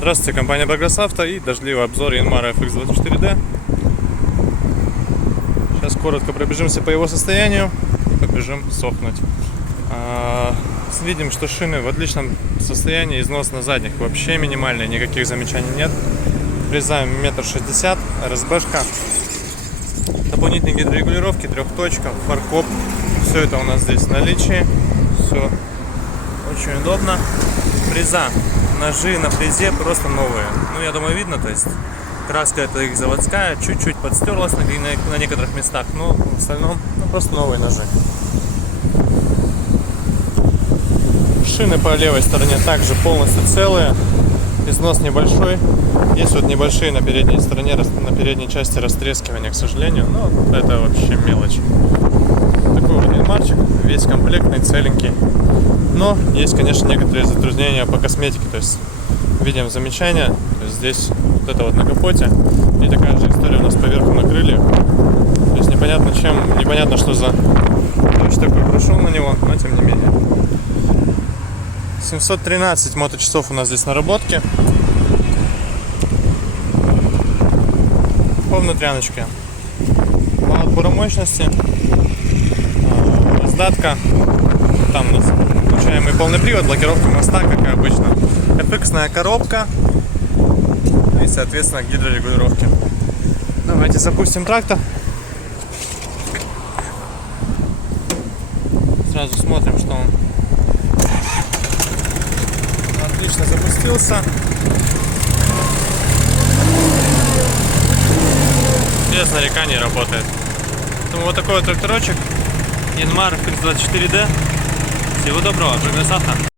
Здравствуйте, компания Progress Auto и дождливый обзор Yanmar FX24D. Сейчас коротко пробежимся по его состоянию и побежим сохнуть. Видим, что шины в отличном состоянии, износ на задних вообще минимальный, никаких замечаний нет. Врезаем 1,60 м, РСБшка, дополнительные гидрорегулировки, трехточка, фаркоп. Все это у нас здесь в наличии. Все очень удобно. Фреза. Ножи на фрезе просто новые. Ну, я думаю, видно, то есть краска это их заводская, чуть-чуть подстерлась на некоторых местах, но в остальном просто новые ножи. Шины по левой стороне также полностью целые, износ небольшой. Есть вот небольшие на передней стороне, на передней части растрескивания, к сожалению, но это вообще мелочь. Такой вот Yanmarчик, весь комплектный, целенький. Но есть, конечно, некоторые затруднения по косметике, то есть видим замечания, то есть здесь вот это вот на капоте, и такая же история у нас по верху на крыльях. То есть непонятно чем, непонятно что за дождь такой прошел на него, но тем не менее. 713 моточасов у нас здесь наработки. По внутряночке. По отбору мощности. Раздатка. Там у нас включаемый полный привод, блокировка моста, как и обычно. FX-ная коробка. И, соответственно, гидрорегулировки. Давайте запустим трактор. Сразу смотрим, что он отлично запустился. Без нареканий работает. Поэтому вот такой вот тракторочек Yanmar FX24D. Всего доброго, Progress Auto.